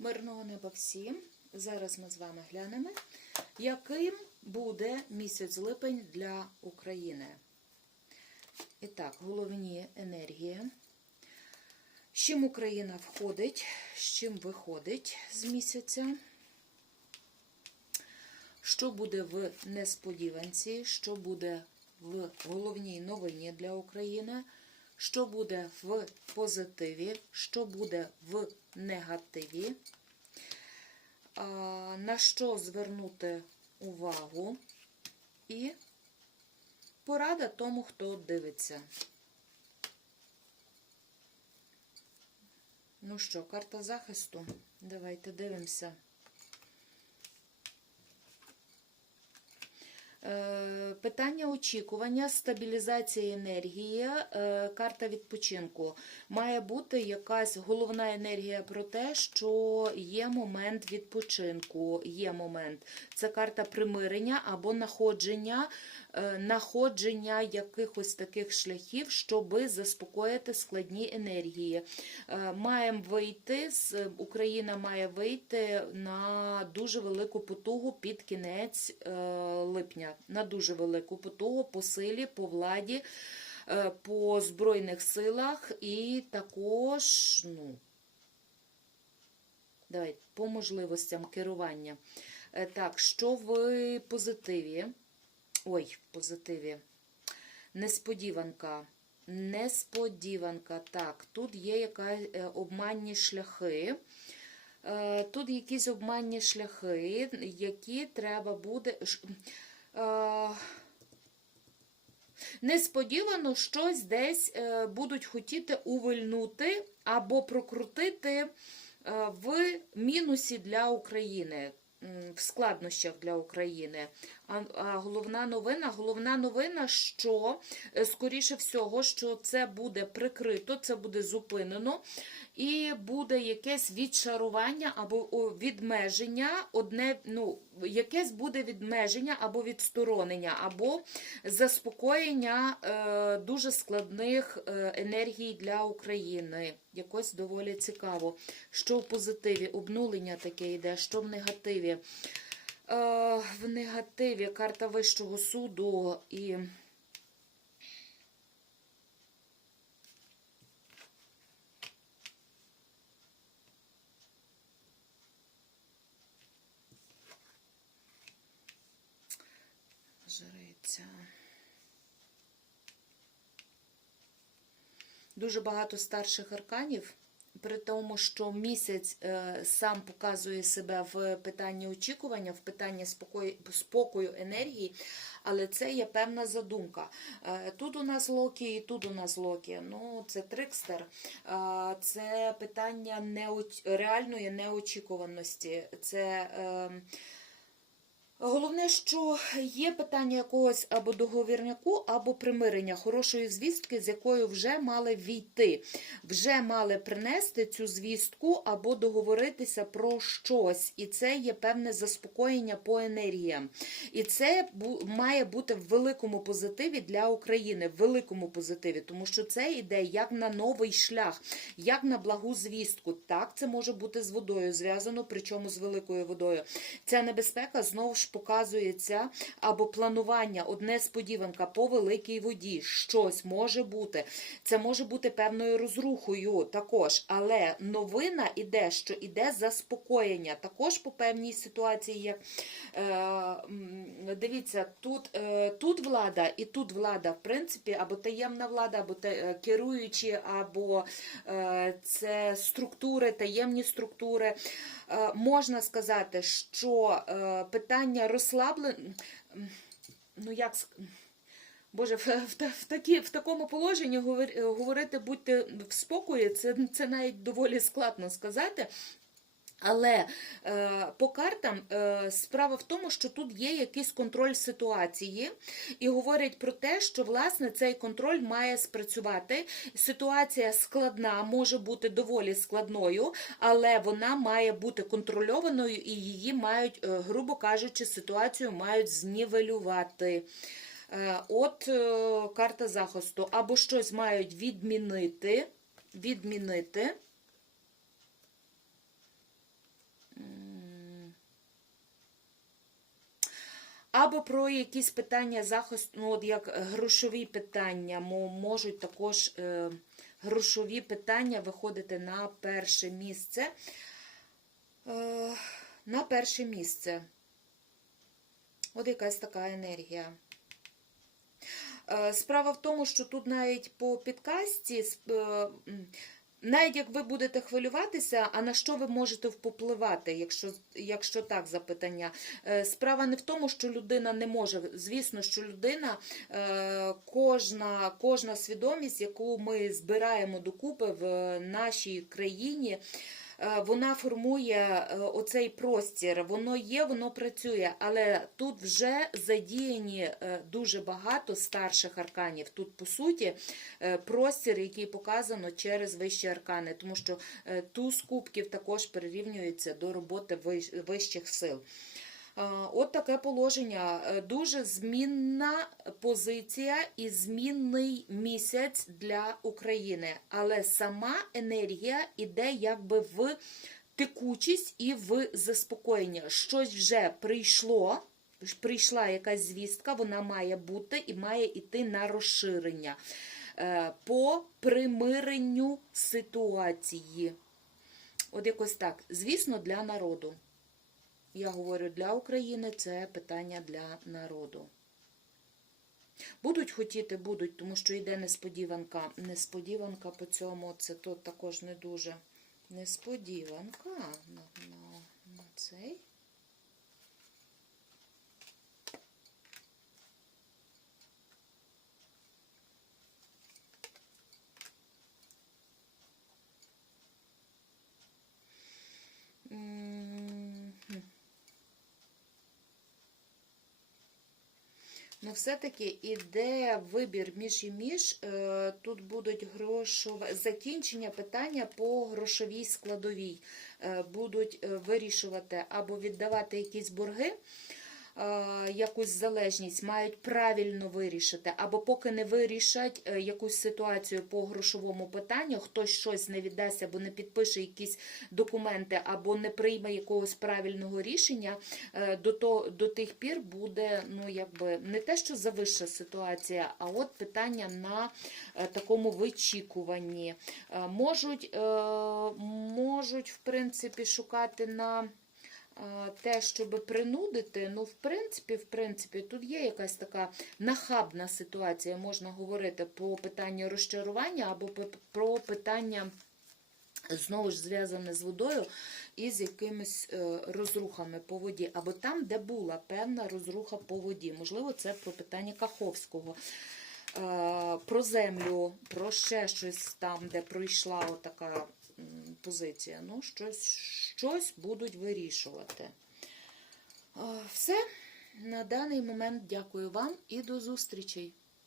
Мирного неба всім. Зараз ми з вами глянемо, яким буде місяць липень для України. І так, головні енергії. З чим Україна входить, з чим виходить з місяця. Що буде в несподіванці, що буде в головній новині для України, що буде в позитиві, що буде в негативі, на що звернути увагу і порада тому, хто дивиться. Ну що, карта захисту. Давайте дивимося. Питання очікування, стабілізація енергії, е, карта відпочинку. Має бути якась головна енергія про те, що є момент відпочинку, є момент. Це карта примирення або находження, е, находження якихось таких шляхів, щоби заспокоїти складні енергії. Е, Маємо вийти, Україна має вийти на дуже велику потугу під кінець е, липня. На дуже велику потугу по силі, по владі, е, по Збройних силах і також, ну, давайте, по можливостям керування. Е, Так, що в позитиві? Ой, позитиві. Несподіванка. Несподіванка. Так, тут є якась е, обманні шляхи. Тут якісь обманні шляхи, які треба буде. Е, Несподівано щось десь е, будуть хотіти увильнути або прокрутити е, в мінусі для України, в складнощах для України. А, головна новина, головна новина, що е, скоріше всього, що це буде прикрито, це буде зупинено, і буде якесь відшарування або відмеження, одне, ну, якесь буде відмеження або відсторонення, або заспокоєння е, дуже складних е, енергій для України. Якось доволі цікаво. Що в позитиві? Обнулення таке йде, що в негативі? Е, в негативі карта Вищого суду і. Жриця. Дуже багато старших арканів. При тому, що місяць е, сам показує себе в питанні очікування, в питанні спокою, спокою енергії, але це є певна задумка. Е, тут у нас Локі і тут у нас Локі. Ну, це трикстер, Е, це питання неоч... реальної неочікуваності. Це е, Головне, що є питання якогось або договірняку, або примирення, хорошої звістки, з якою вже мали війти, вже мали принести цю звістку або договоритися про щось. І це є певне заспокоєння по енергіям. І це має бути в великому позитиві для України, в великому позитиві, тому що це йде як на новий шлях, як на благу звістку. Так, це може бути з водою зв'язано, причому з великою водою. Ця небезпека знову ж показується або планування, одне сподіванка по великій воді. Щось може бути. Це може бути певною розрухою також. Але новина іде, що іде заспокоєння. Також по певній ситуації, як е, дивіться, тут, е, тут влада і тут влада, в принципі, або таємна влада, або те, е, керуючі, або е, це структури, таємні структури. Е, можна сказати, що е, питання розслаблення, ну як Боже, в, в, в, такі, в такому положенні говорити будьте в спокої, це, це навіть доволі складно сказати. Але е, по картам е, справа в тому, що тут є якийсь контроль ситуації, і говорять про те, що власне цей контроль має спрацювати. Ситуація складна, може бути доволі складною, але вона має бути контрольованою і її мають, е, грубо кажучи, ситуацію мають знівелювати. Е, От е, карта захисту. Або щось мають відмінити, відмінити. Або про якісь питання захисту, ну, от як грошові питання, можуть також е, грошові питання виходити на перше місце. Е, на перше місце. От якась така енергія. Е, Справа в тому, що тут навіть по підкасті, навіть як ви будете хвилюватися, а на що ви можете впливати, якщо, якщо так запитання. Е, Справа не в тому, що людина не може. Звісно, що людина, е, кожна, кожна свідомість, яку ми збираємо докупи в нашій країні, вона формує е, оцей простір. Воно є, воно працює, але тут вже задіяні е, дуже багато старших арканів. Тут, по суті, е, простір, який показано через вищі аркани, тому що е, туз кубків також прирівнюється до роботи вищих сил. А, От таке положення. Е, Дуже змінна позиція і змінний місяць для України. Але сама енергія іде якби в текучість і в заспокоєння. Щось вже прийшло. Прийшла якась звістка, вона має бути і має йти на розширення е, по примиренню ситуації. От якось так. Звісно, для народу. Я говорю для України це питання для народу. Будуть хотіти, будуть, тому що йде несподіванка. Несподіванка по цьому це тут також не дуже. Несподіванка на, на, на цей. Ну, все-таки іде вибір між і між. Е, Тут будуть грошове закінчення питання по грошовій складовій. Е, Будуть е, вирішувати або віддавати якісь борги, якусь залежність, мають правильно вирішити, або поки не вирішать е, якусь ситуацію по грошовому питанню, хтось щось не віддасть або не підпише якісь документи, або не прийме якогось правильного рішення, е, до, то, до тих пір буде ну, якби, не те, що завища ситуація, а от питання на е, такому вичікуванні. Е, Можуть, е, можуть, в принципі, шукати на е, те, щоб принудити, ну, в принципі, в принципі, тут є якась така нахабна ситуація, можна говорити по питанню розчарування або про питання. Знову ж зв'язане з водою і з якимись е, розрухами по воді, або там, де була певна розруха по воді. Можливо, це про питання Каховського. Е, Про землю, про ще щось там, де пройшла отака позиція. Ну, щось, щось будуть вирішувати. Все. На даний момент дякую вам і до зустрічей.